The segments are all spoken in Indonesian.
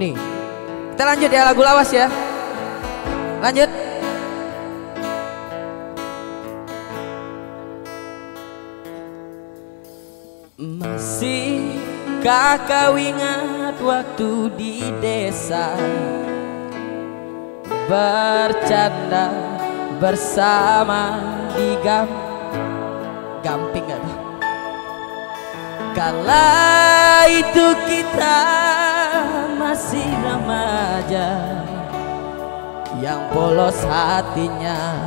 Nih, kita lanjut ya lagu lawas ya. Lanjut. Masihkah kau ingat waktu di desa, bercanda bersama di gamping gak tuh? Kala itu kita masih remaja, yang polos hatinya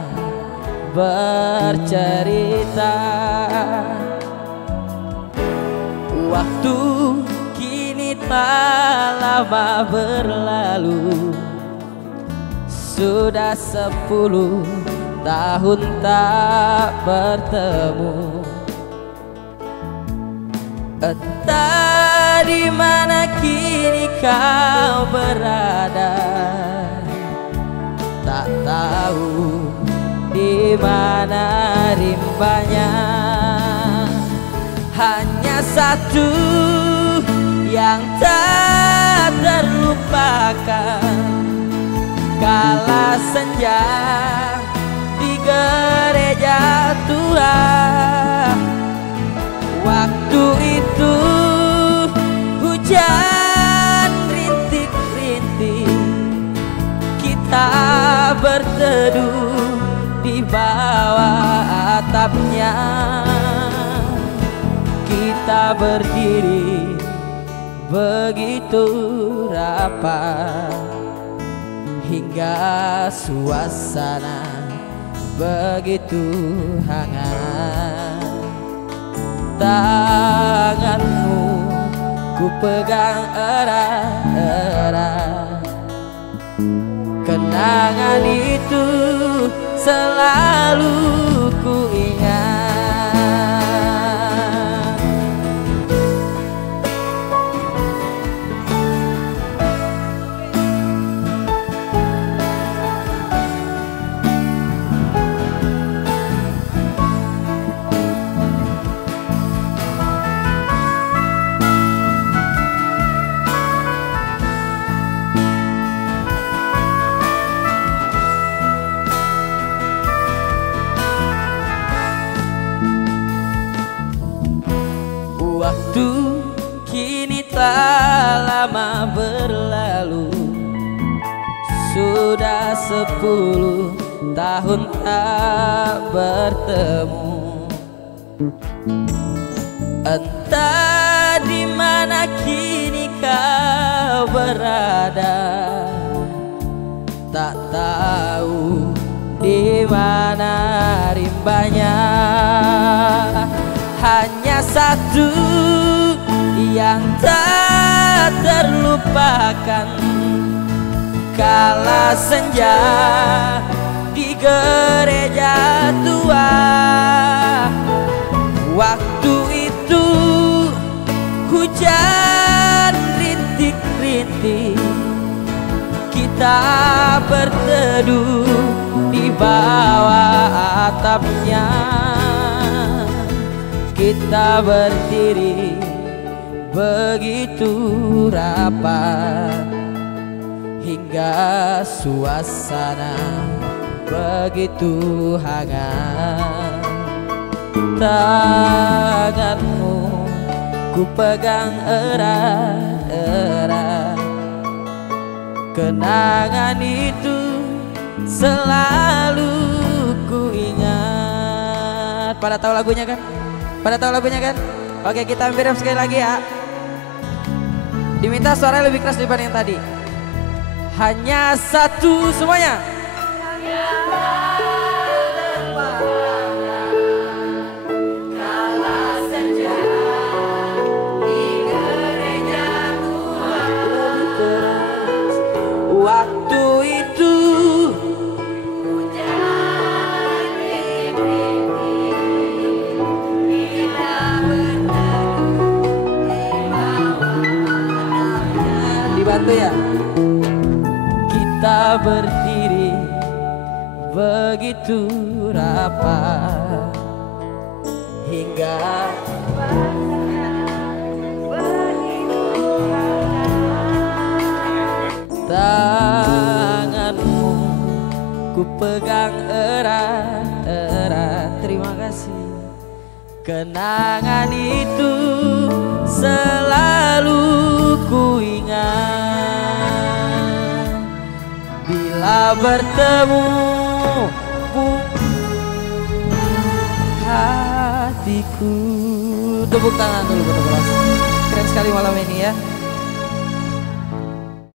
bercerita. Waktu kini tak lama berlalu, sudah 10 tahun tak bertemu. Entah di mana kini kau berada, tak tahu di mana rimbanya. Hanya satu yang tak terlupakan, kala senja di gereja tua. Waktu itu hujan rintik-rintik, kita berteduh di bawah atapnya. Kita berdiri begitu rapat, hingga suasana begitu hangat. Tanganmu ku pegang erat-erat, kenangan itu selalu ku ingat. Waktu kini tak lama berlalu, sudah 10 tahun tak bertemu. Entah di mana kini kau berada, tak tahu di mana rimbanya. Hanya satu yang tak terlupakan, kala senja di gereja tua. Waktu itu hujan rintik-rintik, kita berteduh di bawah atapnya. Kita berdiri begitu rapat, hingga suasana begitu hangat. Tanganmu ku pegang erat-erat, kenangan itu selalu ku ingat. Pada tahu lagunya kan? Pada tahu lagunya kan? Oke, kita hampir sekali lagi ya. Diminta suara lebih keras daripada yang tadi. Hanya satu semuanya. Waktu itu dibantu ya. Kita berdiri begitu rapat, hingga ku pegang erat-erat. Terima kasih. Kenangan itu selalu ku ingat bila bertemu hatiku. Tepuk tangan dulu buat Bos. Keren sekali malam ini ya.